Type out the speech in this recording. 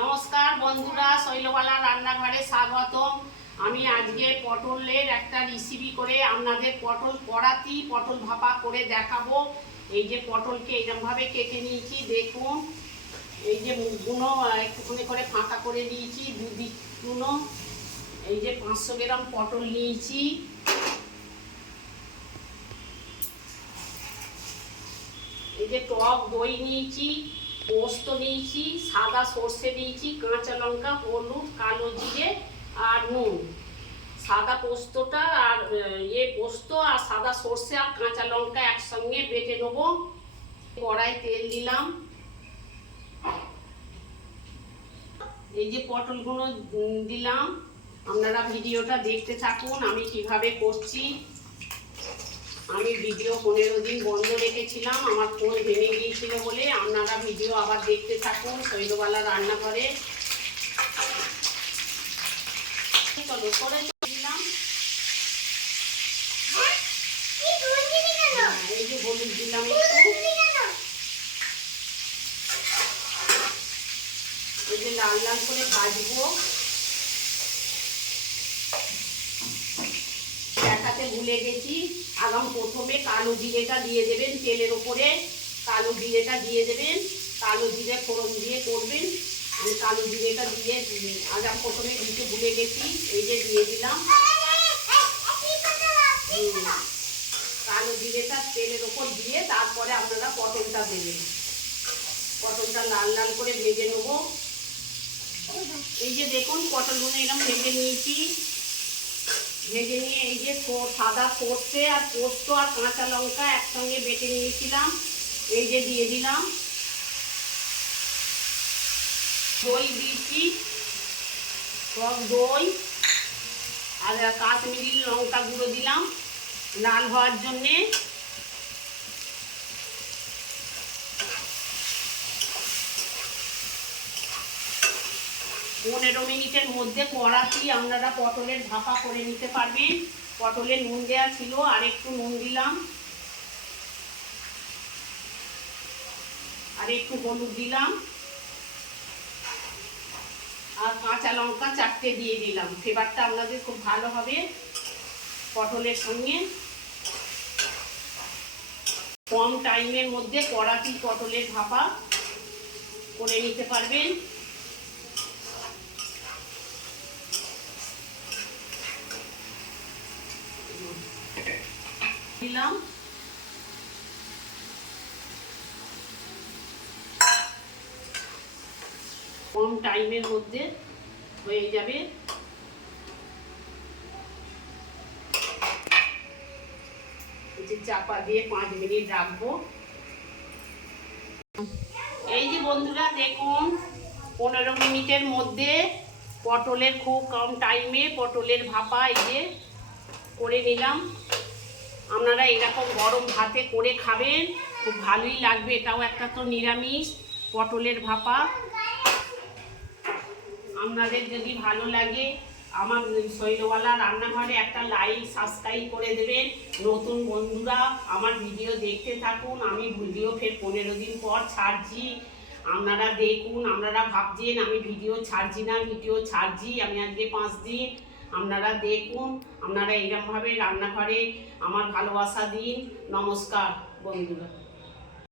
নমস্কার বন্ধুরা শৈলবালা রান্নাঘরে স্বাগতম। আমি আজকে পটলের একটা রেসিপি করে আপনাদের পটল কড়াতি পটল ভাপা করে দেখাবো। এই যে পটলকে এরকমভাবে কেটে নিয়েছি, দেখুন। এই যে মুখগুলো একটুখানি করে ফাঁকা করে নিয়েছি দুদিকগুলো এই যে পাঁচশো গ্রাম পটল নিয়েছি। এই যে টক দই নিয়েছি। পোস্ত নিয়েছি, সাদা সর্ষে নিয়েছি, কাঁচা লঙ্কা, হলুদ, কালো জিরে আর নুন। সাদা পোস্তটা আর ইয়ে পোস্ত আর সাদা সর্ষে আর কাঁচা লঙ্কা একসঙ্গে বেটে নেব। কড়াই তেল দিলাম। এই যে পটলগুলো দিলাম। আপনারা ভিডিওটা দেখতে থাকুন, আমি কীভাবে করছি। আমি ভিডিও পনেরো দিন বন্ধ রেখেছিলাম, আমার ফোন ভেঙে গিয়েছিল বলে। আপনারা ভিডিও আবার দেখতে থাকুন শৈলবালা রান্নাঘরে। চলো করে দিলাম। হ্যাঁ, এই যে হলুদ দিলাম এই যে লাল লাল করে ভাজবো। দেখাতে ভুলে গেছি। আগাম প্রথমে কালো জিরেটা দিয়ে দেবেন তেলের ওপরে। কালো জিরেটা দিয়ে দেবেন। কালো জিরে ফোড়ন দিয়ে করবেন। আমি কালো জিরেটা দিয়ে উম, আগাম প্রথমে দিতে ভুলে গেছি এই যে দিয়ে দিলাম। কালো জিরেটা তেলের ওপর দিয়ে তারপরে আপনারা পটলটা দেবেন। পটলটা লাল লাল করে ভেজে নেব। এই যে দেখুন পটলগুলো এরকম ভেজে নিয়েছি। ভেজে নিয়ে এই যে সাদা সর্ষে আর পোস্ত আর কাঁচা লঙ্কা একসঙ্গে বেটে নিয়েছিলাম। এই যে দিয়ে দিলাম। দই দিয়েছি টক দই, আর কাশ্মীরি লঙ্কা গুঁড়ো দিলাম লাল হওয়ার জন্যে। পনেরো মিনিটের মধ্যে কড়াতি আপনারা পটলের ভাপা করে নিতে পারবেন। পটলে নুন দেওয়া ছিল আর একটু নুন দিলাম। আর একটু হলুদ দিলাম। আর কাঁচা লঙ্কা চারটে দিয়ে দিলাম। ফ্লেভারটা আপনাদের খুব ভালো হবে পটলের সঙ্গে। কম টাইমের মধ্যে কড়াতি পটলের ভাপা করে নিতে পারবেন। দিলাম। কম টাইমের মধ্যে হয়ে যাবে। চাপা দিয়ে পাঁচ মিনিট রাখব। এই যে বন্ধুরা, দেখুন, পনেরো মিনিটের মধ্যে পটলের খুব কম টাইমে পটলের ভাপা এই যে করে নিলাম। আপনারা এরকম গরম ভাতে করে খাবেন, খুব ভালোই লাগবে। এটাও একটা তো নিরামিষ পটলের ভাপা। আপনাদের যদি ভালো লাগে, আমার শৈলওয়ালা রান্নাঘরে একটা লাইক সাবস্ক্রাইব করে দেবেন। নতুন বন্ধুরা, আমার ভিডিও দেখতে থাকুন। আমি ভিডিও ফের পনেরো দিন পর ছাড়ছি। আপনারা দেখুন, আপনারা ভাবছেন আমি ভিডিও ছাড়ছি না ভিডিও ছাড়ছি, আমি আজকে পাঁচ দিন। আপনারা দেখুন, আপনারা এইরকমভাবে রান্নাঘরে আমার ভালোবাসা দিন। নমস্কার, বন্ধুরা।